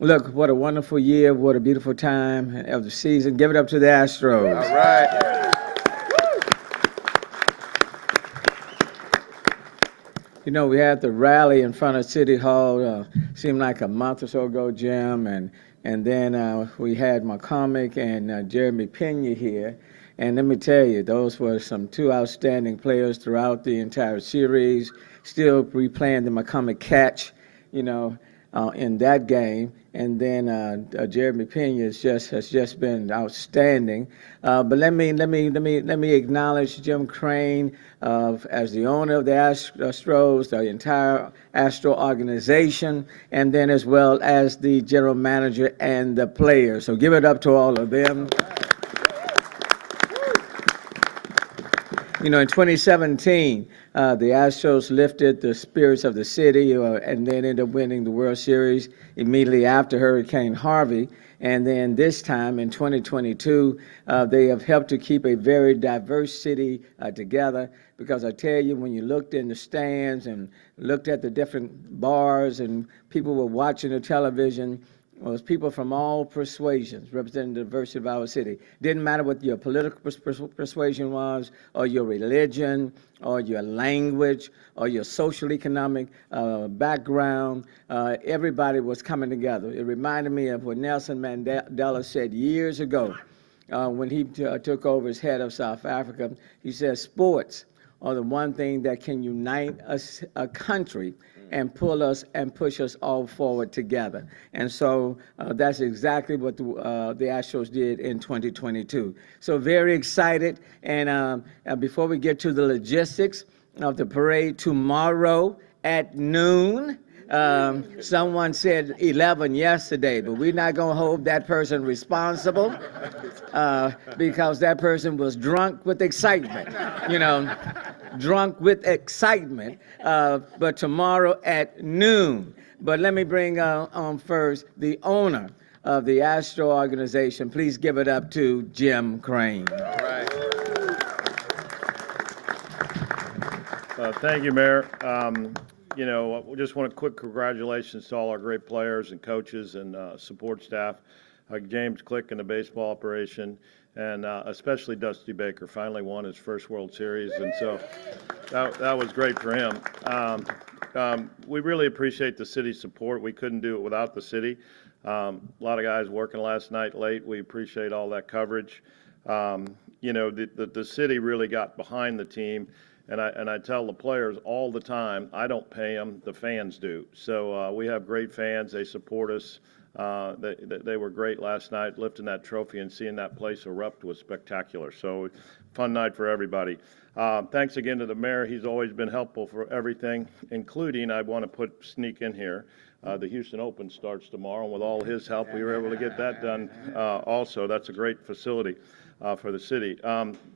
Look, what a wonderful year, what a beautiful time of the season. Give it up to the Astros. All right. You know, we had the rally in front of City Hall, seemed like a month or so ago, Jim, and then we had McCormick and Jeremy Pena here. And let me tell you, those were some two outstanding players throughout the entire series. Still replaying the McCormick catch, you know, in that game. And then Jeremy Pena has just been outstanding. But let me acknowledge Jim Crane as the owner of the Astros, the entire Astro organization, and then as well as the general manager and the players. So give it up to all of them. You know, in 2017, the Astros lifted the spirits of the city and then ended up winning the World Series immediately after Hurricane Harvey. And then this time in 2022, they have helped to keep a very diverse city together, because I tell you, when you looked in the stands and looked at the different bars and people were watching the television, it was people from all persuasions representing the diversity of our city. Didn't matter what your political persuasion was, or your religion, or your language, or your social economic background. Everybody was coming together. It reminded me of what Nelson Mandela said years ago when he took over as head of South Africa. He said, sports are the one thing that can unite a country and pull us and push us all forward together. And so that's exactly what the Astros did in 2022. So very excited. And before we get to the logistics of the parade tomorrow at noon, someone said 11 yesterday, but we're not going to hold that person responsible because that person was drunk with excitement, you know, drunk with excitement, but tomorrow at noon. But let me bring on first the owner of the Astro organization. Please give it up to Jim Crane. All right. Thank you, Mayor. You know, we just want a quick congratulations to all our great players and coaches and support staff, like James Click in the baseball operation, and especially Dusty Baker. Finally won his first World Series, and so that was great for him. We really appreciate the city's support. We couldn't do it without the city. A lot of guys working last night late. We appreciate all that coverage. You know, the city really got behind the team. And I tell the players all the time, I don't pay them, the fans do. So we have great fans. They support us. They were great last night. Lifting that trophy and seeing that place erupt was spectacular. So fun night for everybody. Thanks again to the mayor. He's always been helpful for everything, including, I want to sneak in here, the Houston Open starts tomorrow. And with all his help, we were able to get that done also. That's a great facility for the city.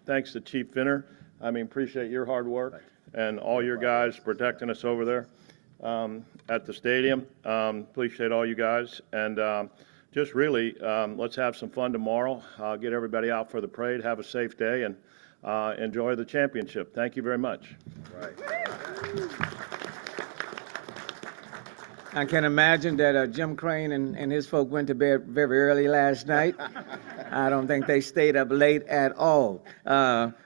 Thanks to Chief Finner. I mean, appreciate your hard work and all your guys protecting us over there at the stadium. Appreciate all you guys. And just really, let's have some fun tomorrow. Get everybody out for the parade. Have a safe day and enjoy the championship. Thank you very much. Right. I can imagine that Jim Crane and his folk went to bed very early last night. I don't think they stayed up late at all.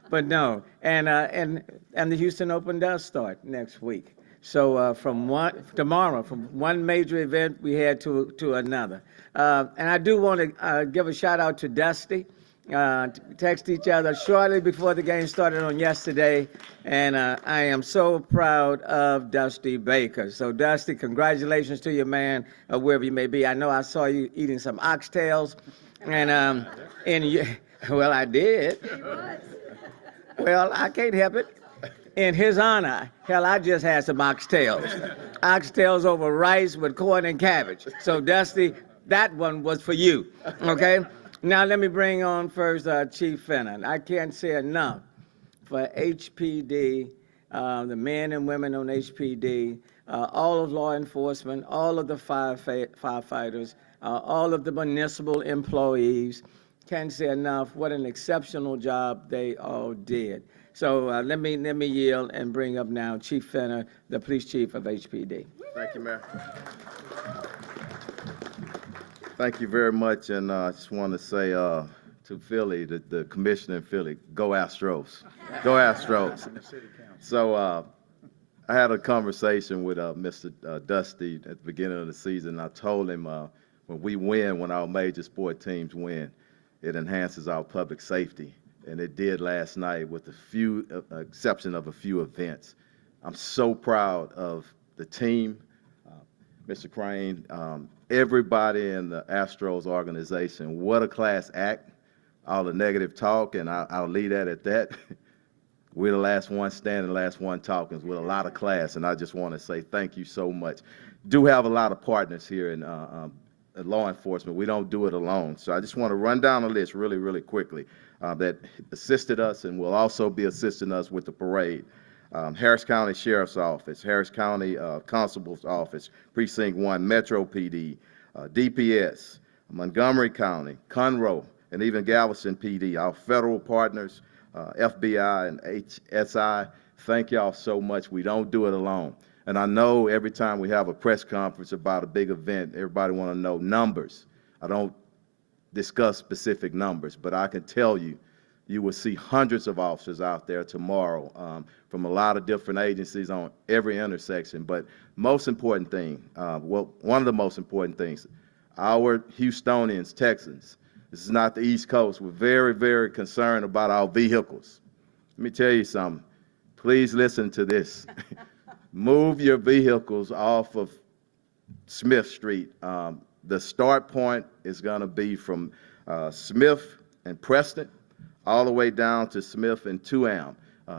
But no, and the Houston Open does start next week. So from tomorrow, from one major event we head to another. And I do want to give a shout out to Dusty. Text each other shortly before the game started on yesterday, and I am so proud of Dusty Baker. So Dusty, congratulations to you, man, wherever you may be. I know I saw you eating some oxtails, and well, I did. Well, I can't help it. In his honor, hell, I just had some oxtails. Oxtails over rice with corn and cabbage. So Dusty, that one was for you, okay? Now let me bring on first Chief Finner. I can't say enough for HPD, the men and women on HPD, all of law enforcement, all of the firefighters, all of the municipal employees. Can't say enough what an exceptional job they all did. So let me yield and bring up now Chief Finner, the police chief of HPD. Thank you, Mayor. Thank you very much, and I just want to say to Philly, the commissioner in Philly, go Astros. Go Astros. So I had a conversation with Mr. Dusty at the beginning of the season. I told him when we win, when our major sport teams win, it enhances our public safety. And it did last night with a few exception of a few events. I'm so proud of the team, Mr. Crane, everybody in the Astros organization. What a class act. All the negative talk, and I'll leave that at that. We're the last one standing, last one talking with a lot of class, and I just want to say thank you so much. Do have a lot of partners here in law enforcement. We don't do it alone. So I just want to run down the list really, really quickly that assisted us and will also be assisting us with the parade. Harris County Sheriff's Office, Harris County Constable's Office, Precinct 1, Metro PD, DPS, Montgomery County, Conroe, and even Galveston PD, our federal partners, FBI and HSI, thank y'all so much. We don't do it alone. And I know every time we have a press conference about a big event, everybody want to know numbers. I don't discuss specific numbers, but I can tell you, you will see hundreds of officers out there tomorrow from a lot of different agencies on every intersection. But most important thing, well, one of the most important things, our Houstonians, Texans, this is not the East Coast. We're very, very concerned about our vehicles. Let me tell you something. Please listen to this. Move your vehicles off of Smith Street. The start point is going to be from Smith and Preston all the way down to Smith and Tuam.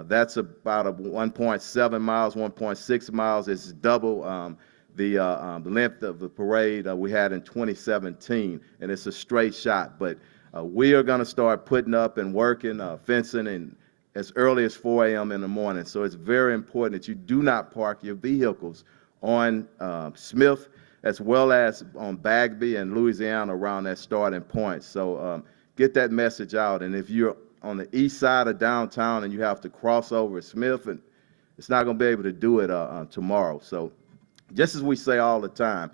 That's about 1.7 miles, 1.6 miles. It's double the length of the parade we had in 2017, and it's a straight shot. But we are going to start putting up and working, fencing, and as early as 4 a.m. in the morning. So it's very important that you do not park your vehicles on Smith as well as on Bagby and Louisiana around that starting point. So get that message out. And if you're on the east side of downtown and you have to cross over Smith, and it's not going to be able to do it tomorrow. So just as we say all the time,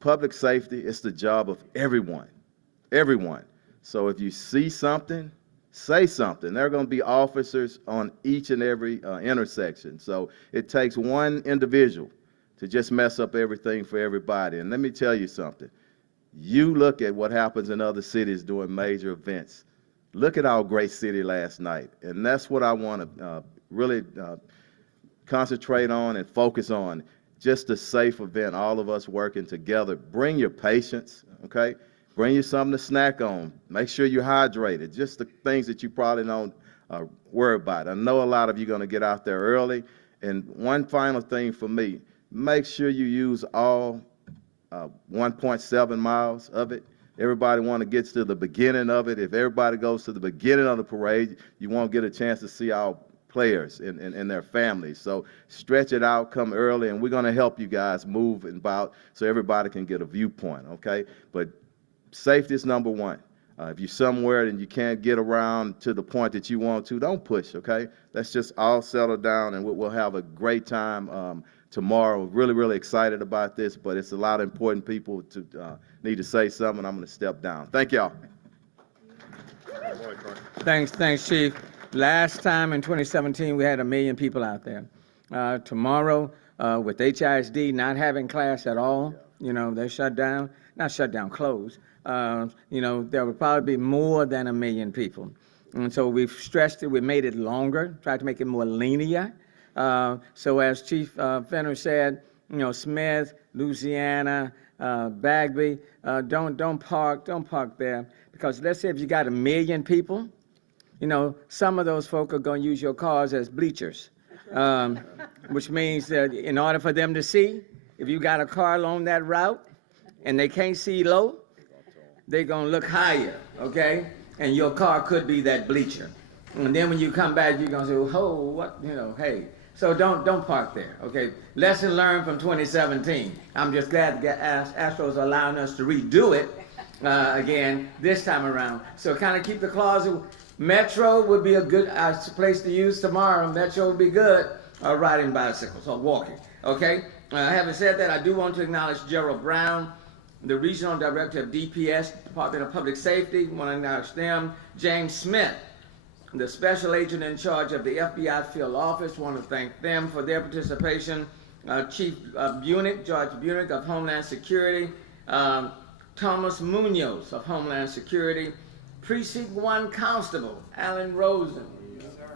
public safety is the job of everyone, everyone. So if you see something, say something. There are going to be officers on each and every intersection. So it takes one individual to just mess up everything for everybody. And let me tell you something. You look at what happens in other cities during major events. Look at our great city last night. And that's what I want to really concentrate on and focus on. Just a safe event, all of us working together. Bring your patience, okay? Bring you something to snack on. Make sure you're hydrated. Just the things that you probably don't worry about. I know a lot of you are going to get out there early. And one final thing for me, make sure you use all 1.7 miles of it. Everybody want to get to the beginning of it. If everybody goes to the beginning of the parade, you won't get a chance to see our players and their families. So stretch it out, come early, and we're going to help you guys move and about so everybody can get a viewpoint, okay? But safety is number one. If you're somewhere and you can't get around to the point that you want to, don't push, okay? Let's just all settle down, and we'll have a great time tomorrow. Really, really excited about this, but it's a lot of important people to need to say something. I'm going to step down. Thank y'all. Thanks, Chief. Last time in 2017, we had 1 million people out there. Tomorrow, with HISD not having class at all, you know, they're shut down, not shut down, closed. You know, there will probably be more than 1 million people. And so we've stressed it, we made it longer, tried to make it more linear. So as Chief Fenner said, you know, Smith, Louisiana, Bagby, don't park there, because let's say if you got 1 million people, you know, some of those folk are going to use your cars as bleachers, which means that in order for them to see, if you got a car along that route and they can't see low, they're going to look higher, okay? And your car could be that bleacher. And then when you come back, you're going to say, oh, what, you know, hey. So don't park there, okay? Lesson learned from 2017. I'm just glad the Astros are allowing us to redo it again this time around. So kind of keep the closet. Metro would be a good place to use tomorrow. Metro would be good riding bicycles or walking, okay? Having said that, I do want to acknowledge Gerald Brown. the Regional Director of DPS, Department of Public Safety, want to acknowledge them. James Smith, the Special Agent in charge of the FBI Field Office, want to thank them for their participation. Chief Bunick, George Bunick of Homeland Security, Thomas Munoz of Homeland Security, Precinct 1 Constable, Alan Rosen.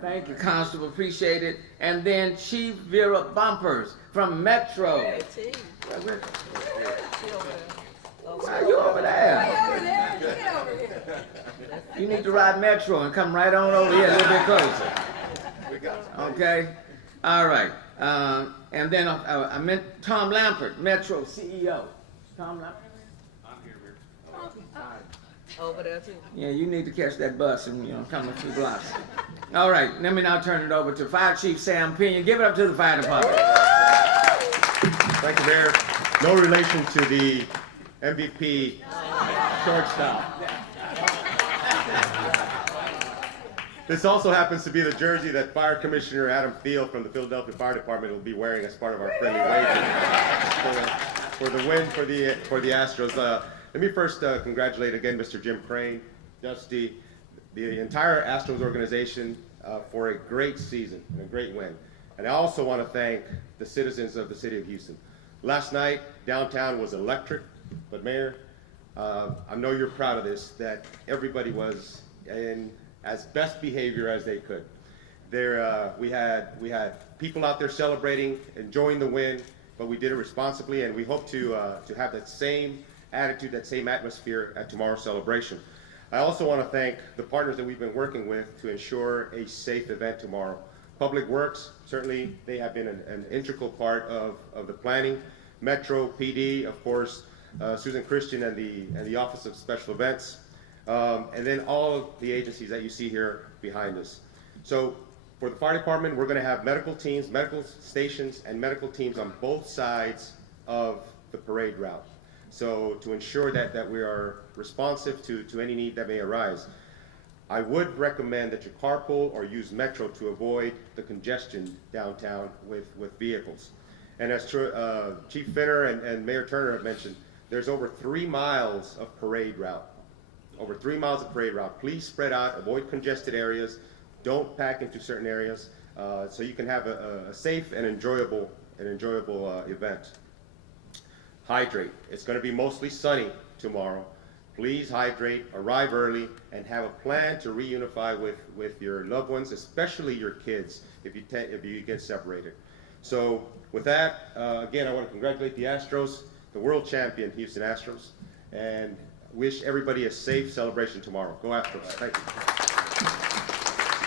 Thank you, Constable, appreciate it. And then Chief Vera Bumpers from Metro. Why are you over there? Get over here. You need to ride Metro and come right on over here a little bit closer. Okay? All right. And then I meant Tom Lampert, Metro CEO. Tom Lampert? I'm here, over there too. Yeah, you need to catch that bus and come a few blocks. All right, let me now turn it over to Fire Chief Sam Pinion. Give it up to the fire department. Thank you, Mayor. No relation to the MVP shortstop. This also happens to be the jersey that Fire Commissioner Adam Thiel from the Philadelphia Fire Department will be wearing as part of our friendly wager for the win for the Astros. Let me first congratulate again Mr. Jim Crane, Dusty, the entire Astros organization for a great season and a great win. And I also want to thank the citizens of the city of Houston. Last night, downtown was electric, but Mayor, I know you're proud of this, that everybody was in as best behavior as they could. We had people out there celebrating, enjoying the win, but we did it responsibly, and we hope to have that same attitude, that same atmosphere at tomorrow's celebration. I also want to thank the partners that we've been working with to ensure a safe event tomorrow. Public Works, certainly they have been an integral part of the planning. Metro, PD, of course, Susan Christian and the Office of Special Events, and then all of the agencies that you see here behind us. So for the fire department, we're going to have medical teams, medical stations, and medical teams on both sides of the parade route. So to ensure that we are responsive to any need that may arise. I would recommend that you carpool or use Metro to avoid the congestion downtown with vehicles. And as Chief Finner and Mayor Turner have mentioned, there's over 3 miles of parade route. Over 3 miles of parade route. Please spread out, avoid congested areas, don't pack into certain areas, so you can have a safe and enjoyable event. Hydrate. It's going to be mostly sunny tomorrow. Please hydrate, arrive early, and have a plan to reunify with your loved ones, especially your kids, if you get separated. So with that, again, I want to congratulate the Astros, the world champion Houston Astros, and wish everybody a safe celebration tomorrow. Go Astros. Thank you.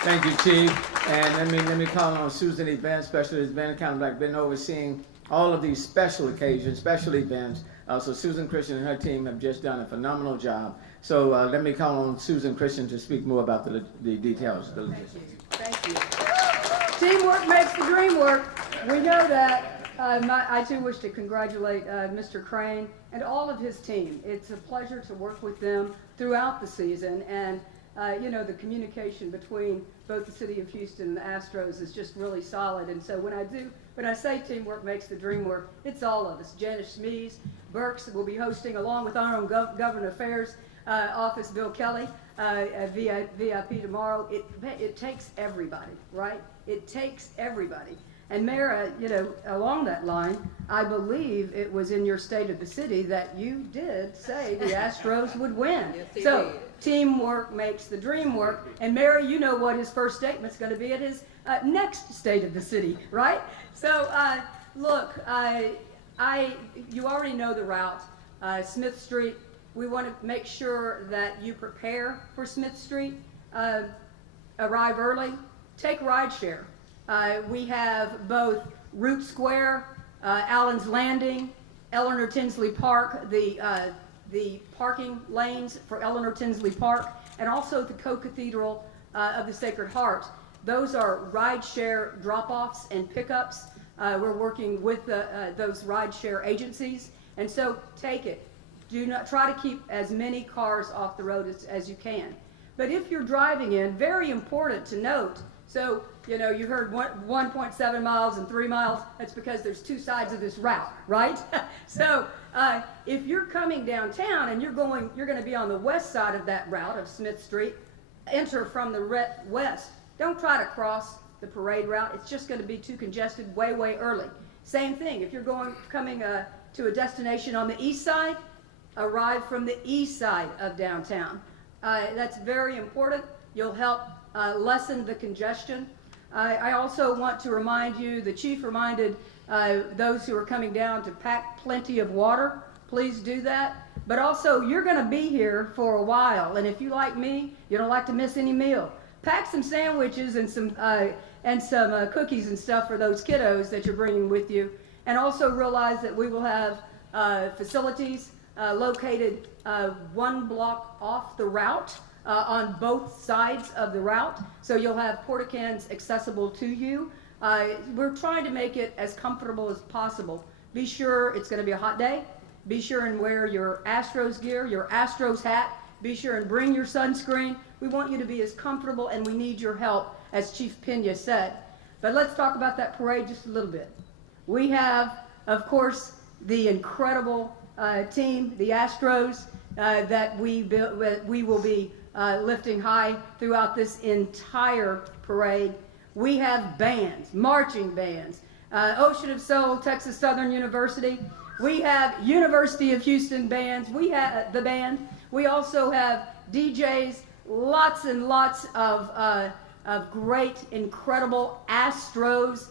Thank you, Chief. And let me call on Susan Events, Special Event Account, been overseeing all of these special occasions, special events. So Susan Christian and her team have just done a phenomenal job. So let me call on Susan Christian to speak more about the details. Thank you. Teamwork makes the dream work. We know that. I too wish to congratulate Mr. Crane and all of his team. It's a pleasure to work with them throughout the season, and the communication between both the city of Houston and the Astros is just really solid. And so when I say teamwork makes the dream work, it's all of us. Janice Smees, Burks will be hosting, along with our own Government Affairs Office, Bill Kelly, VIP tomorrow. It takes everybody, right? It takes everybody. And Mayor, along that line, I believe it was in your State of the City that you did say the Astros would win. Yes, so teamwork makes the dream work. And Mayor, you know what his first statement's going to be at his next State of the City, right? So look, you already know the route. Smith Street, we want to make sure that you prepare for Smith Street. Arrive early, take rideshare. We have both Root Square, Allen's Landing, Eleanor Tinsley Park, the parking lanes for Eleanor Tinsley Park, and also the Co-Cathedral of the Sacred Heart. Those are rideshare drop-offs and pickups. We're working with those rideshare agencies, and so take it. Do not try to keep as many cars off the road as you can. But if you're driving in, very important to note So, you know, you heard 1.7 miles and 3 miles. That's because there's two sides of this route, right? So, if you're coming downtown and you're going to be on the west side of that route of Smith Street, enter from the west. Don't try to cross the parade route. It's just going to be too congested way early. Same thing, if you're coming to a destination on the east side, arrive from the east side of downtown. That's very important. You'll help lessen the congestion. I also want to remind you, the chief reminded those who are coming down to pack plenty of water. Please do that. But also, you're going to be here for a while, and if you like me, you don't like to miss any meal. Pack some sandwiches and some cookies and stuff for those kiddos that you're bringing with you. And also realize that we will have facilities located 1 block off the route on both sides of the route. So you'll have porta cans accessible to you. We're trying to make it as comfortable as possible. Be sure it's going to be a hot day. Be sure and wear your Astros gear, your Astros hat. Be sure and bring your sunscreen. We want you to be as comfortable, and we need your help, as Chief Pena said. But let's talk about that parade just a little bit. We have, of course, the incredible team, the Astros, that we will be lifting high throughout this entire parade. We have bands, marching bands, Ocean of Soul, Texas Southern University. We have University of Houston bands. We have the band. We also have DJs, lots and lots of great, incredible Astros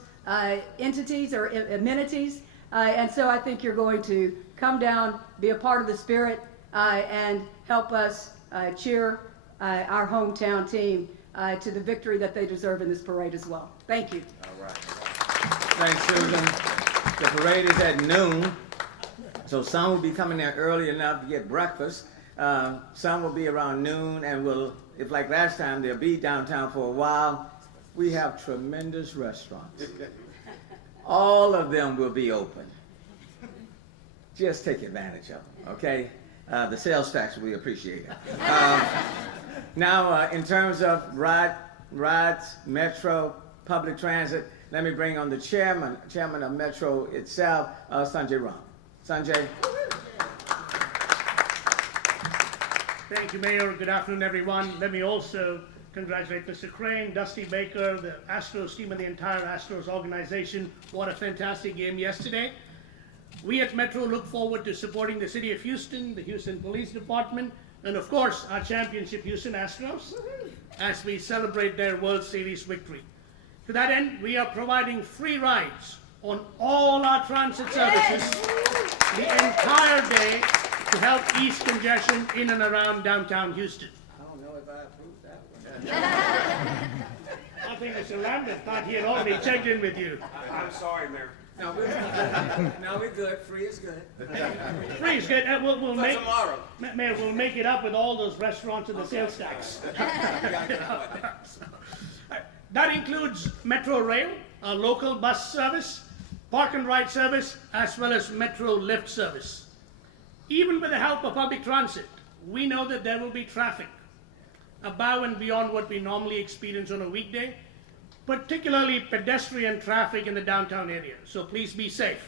entities or amenities. And so I think you're going to come down, be a part of the spirit, and help us cheer our hometown team to the victory that they deserve in this parade as well. Thank you. All right. Thanks, Susan. The parade is at noon, so some will be coming there early enough to get breakfast. Some will be around noon, and if like last time, they'll be downtown for a while. We have tremendous restaurants. All of them will be open. Just take advantage of them, okay? The sales tax, we appreciate it. Now, in terms of rides, Metro, public transit, let me bring on the chairman of Metro itself, Sanjay Ram. Sanjay. Thank you, Mayor. Good afternoon, everyone. Let me also congratulate Mr. Crane, Dusty Baker, the Astros team, and the entire Astros organization. What a fantastic game yesterday. We at Metro look forward to supporting the City of Houston, the Houston Police Department, and of course, our championship Houston Astros, as we celebrate their World Series victory. To that end, we are providing free rides on all our transit services the entire day to help ease congestion in and around downtown Houston. I don't know if I approve that one. I think Mr. Lambert thought he had already checked in with you. I'm sorry, Mayor. No, we're good. Free is good. Free is good. We'll make tomorrow. Mayor, we'll make it up with all those restaurants and the sales tax. That includes Metro Rail, a local bus service, park and ride service, as well as Metro Lift service. Even with the help of public transit, we know that there will be traffic above and beyond what we normally experience on a weekday, particularly pedestrian traffic in the downtown area. So please be safe.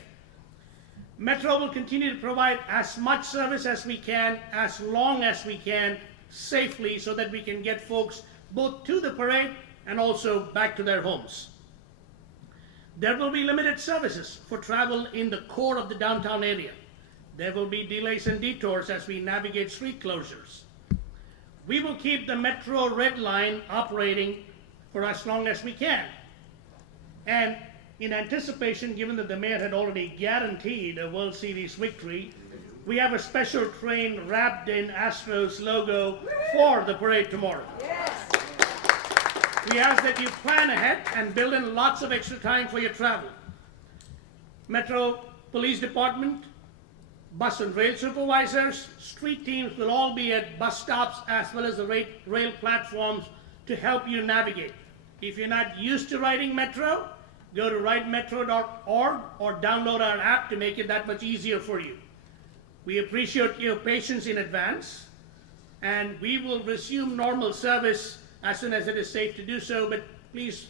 Metro will continue to provide as much service as we can, as long as we can, safely, so that we can get folks both to the parade and also back to their homes. There will be limited services for travel in the core of the downtown area. There will be delays and detours as we navigate street closures. We will keep the Metro Red Line operating for as long as we can. And in anticipation, given that the mayor had already guaranteed a World Series victory, we have a special train wrapped in Astros logo for the parade tomorrow. Yes. We ask that you plan ahead and build in lots of extra time for your travel. Metro Police Department, bus and rail supervisors, street teams will all be at bus stops as well as the rail platforms to help you navigate. If you're not used to riding Metro, go to ridemetro.org or download our app to make it that much easier for you. We appreciate your patience in advance, and we will resume normal service as soon as it is safe to do so, but please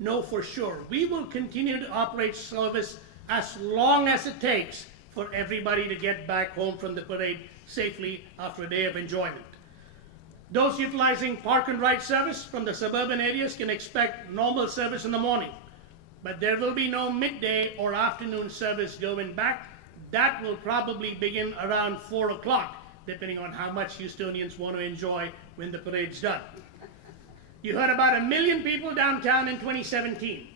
know for sure, we will continue to operate service as long as it takes for everybody to get back home from the parade safely after a day of enjoyment. Those utilizing park and ride service from the suburban areas can expect normal service in the morning, but there will be no midday or afternoon service going back. That will probably begin around 4 o'clock, depending on how much Houstonians want to enjoy when the parade's done. You heard about 1 million people downtown in 2017.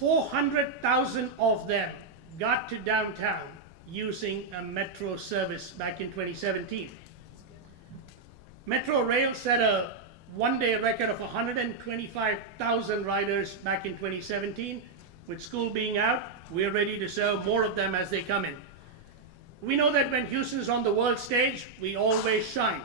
400,000 of them got to downtown using a metro service back in 2017. Metro Rail set a one-day record of 125,000 riders back in 2017. With school being out, we're ready to serve more of them as they come in. We know that when Houston is on the world stage, we always shine.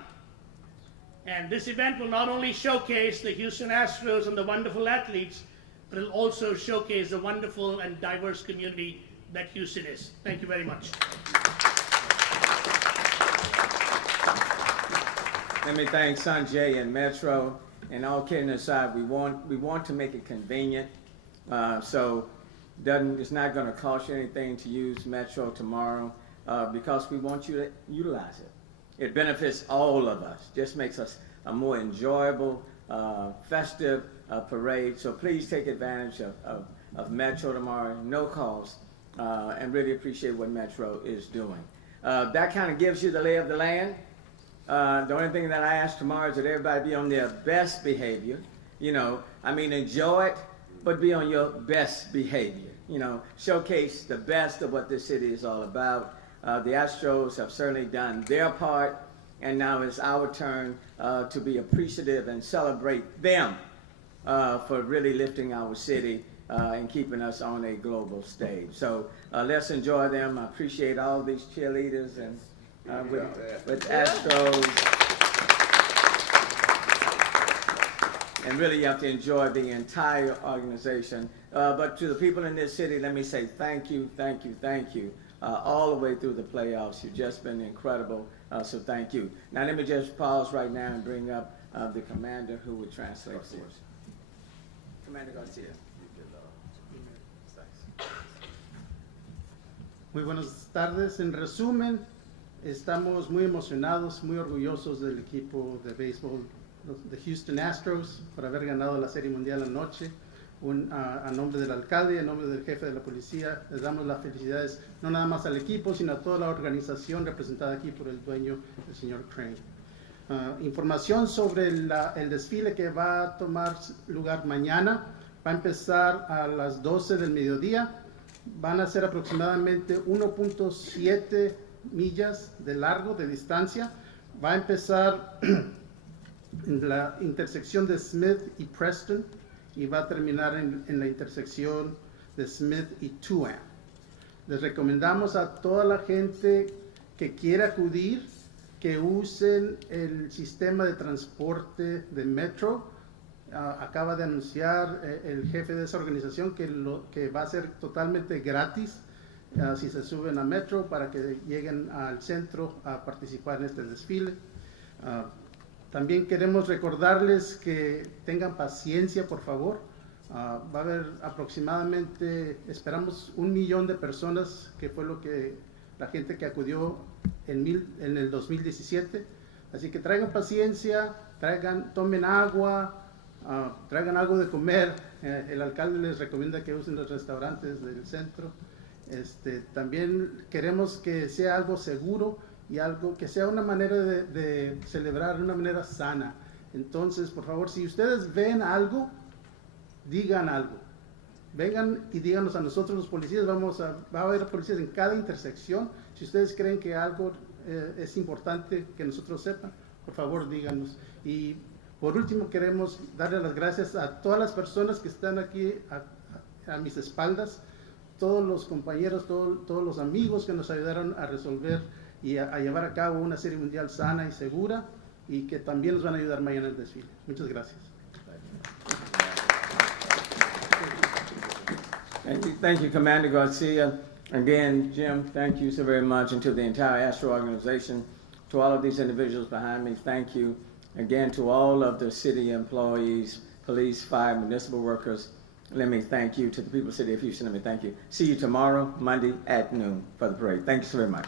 And this event will not only showcase the Houston Astros and the wonderful athletes, but it'll also showcase the wonderful and diverse community that Houston is. Thank you very much. Let me thank Sanjay and Metro. And all kidding aside, we want to make it convenient. So it's not going to cost you anything to use Metro tomorrow because we want you to utilize it. It benefits all of us. Just makes us a more enjoyable, festive parade. So please take advantage of Metro tomorrow, no cost, and really appreciate what Metro is doing. That kind of gives you the lay of the land. The only thing that I ask tomorrow is that everybody be on their best behavior. Enjoy it, but be on your best behavior. Showcase the best of what this city is all about. The Astros have certainly done their part, and now it's our turn to be appreciative and celebrate them for really lifting our city and keeping us on a global stage. So let's enjoy them. I appreciate all these cheerleaders and with Astros. And really, you have to enjoy the entire organization. But to the people in this city, let me say thank you, thank you, thank you. All the way through the playoffs. You've just been incredible, so thank you. Now let me just pause right now and bring up the commander who would translate for us. Commander Garcia. Muy buenas tardes. En resumen, estamos muy emocionados, muy orgullosos del equipo de béisbol de Houston Astros por haber ganado la Serie Mundial anoche. A nombre del alcalde, a nombre del jefe de la policía, les damos las felicidades no nada más al equipo, sino a toda la organización representada aquí por el dueño, el señor Crane. Información sobre el desfile que va a tomar lugar mañana. Va a empezar a las 12 del mediodía. Van a ser aproximadamente 1.7 millas de largo, de distancia. Va a empezar en la intersección de Smith y Preston, y va a terminar en la intersección de Smith y Tuan. Les recomendamos a toda la gente que quiera acudir que usen el sistema de transporte de Metro. Acaba de anunciar el jefe de esa organización que va a ser totalmente gratis si se suben a Metro para que lleguen al centro a participar en este desfile. También queremos recordarles que tengan paciencia, por favor. Va a haber aproximadamente, esperamos 1 millón de personas, que fue lo que la gente que acudió en el 2017. Así que traigan paciencia, tomen agua, traigan algo de comer. El alcalde les recomienda que usen los restaurantes del centro. También queremos que sea algo seguro y algo que sea una manera de celebrar de una manera sana. Entonces, por favor, si ustedes ven algo, digan algo. Vengan y díganos a nosotros los policías. Va a haber policías en cada intersección. Si ustedes creen que algo es importante que nosotros sepan, por favor díganos. Y por último, queremos darle las gracias a todas las personas que están aquí a mis espaldas, todos los compañeros, todos los amigos que nos ayudaron a resolver y a llevar a cabo una serie mundial sana y segura, y que también nos van a ayudar mañana en el desfile. Muchas gracias. Thank you, Commander Garcia. Again, Jim, thank you so very much, and to the entire Astro organization, to all of these individuals behind me, thank you. Again, to all of the city employees, police, fire, municipal workers. Let me thank you. To the people of the city of Houston, let me thank you. See you tomorrow, Monday at noon for the parade. Thank you so very much.